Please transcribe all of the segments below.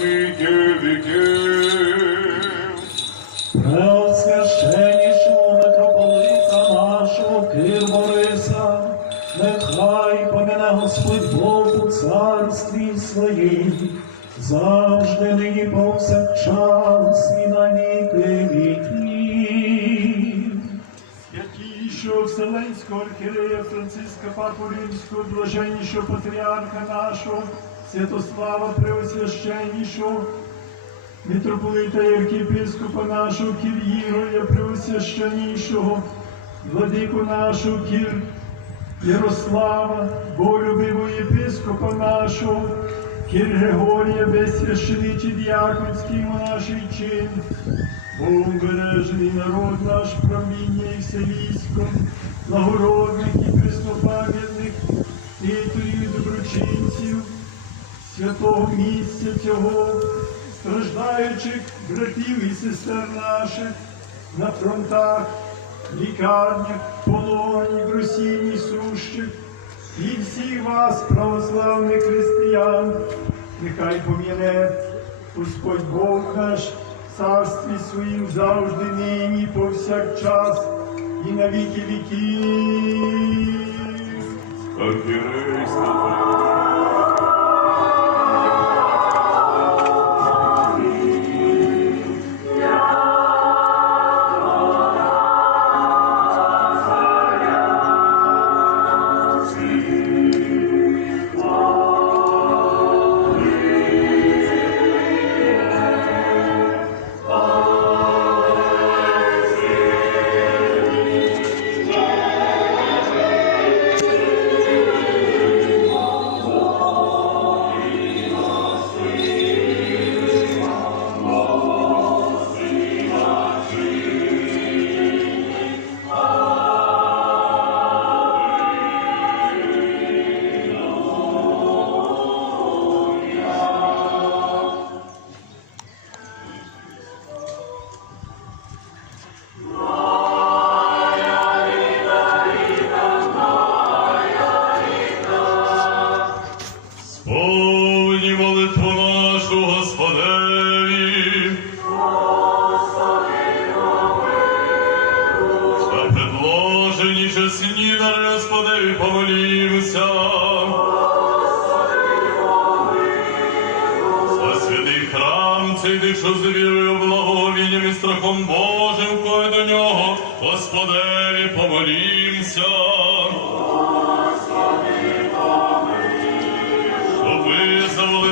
віки віків. Преосвященнішого митрополита нашого Кир нехай поміне Господь Бог у царстві своїм, завжди нині повсякчас і на віки віків. Святійшого Вселенського архірея Франциска Папу Римського, блаженнішого патріарха нашого, Святослава Преосвященнішого, митрополита і архієпископа нашого Кір Преосвященнішого, владику нашого Кір Ярослава, Болюбивого єпископа нашого, Кір Григорія, безсвященичий діаконський монаший чин, Бог бережений народ наш, правління і все військо, благородних і преснопам'ятних, і доброчинців, святого місця цього, страждаючих братів і сестер наших на фронтах, лікарнях, полоні, в Росії сущих, і всіх вас, православних християн, нехай пом'яне Господь Бог наш царстві своїм завжди нині, повсякчас і на віки віків.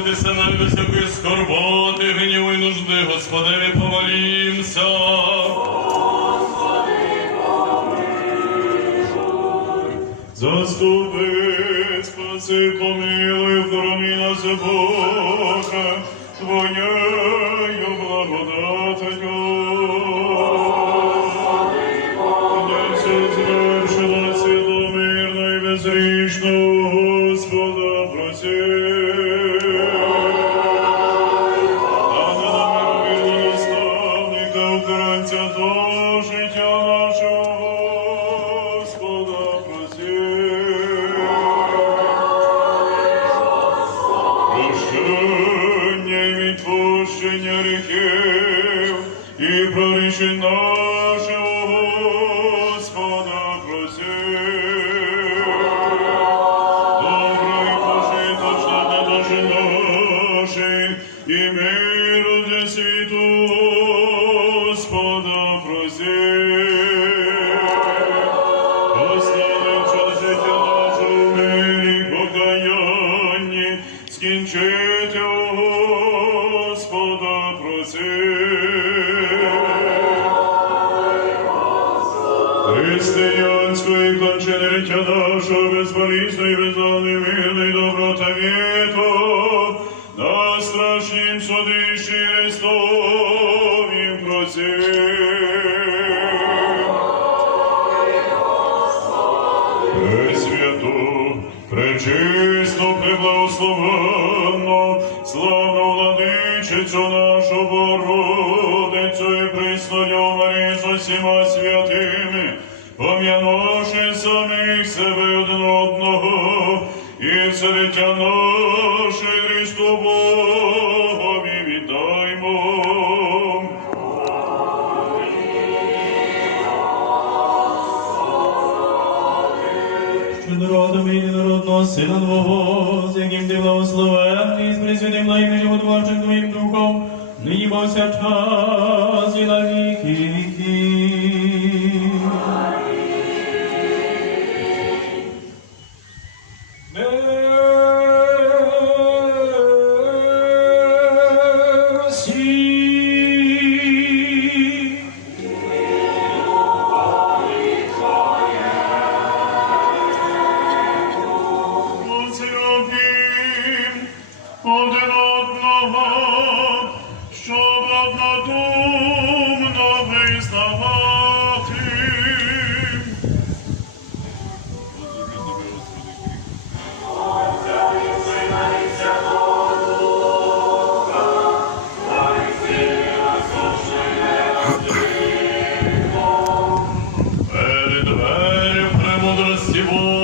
Визволитися нам без всякої скорботи, гніву і нужди, Господеві помолімся. Заступи, спаси, помилуй, хорони нас, Бога, Твоєю Господа просив. Оставим час життя нашого мирі, покаянні, скінчити Господа просив. Християнської кончини життя нашого безболізно і бездонне, мирне пречисту, приблагословенно, славну народного сина Твого, з яким ти благословенний, з присвятим і животворчим Твоїм Духом, нині повсякчас однодумно визнавати. Перед дверю премудрості будемо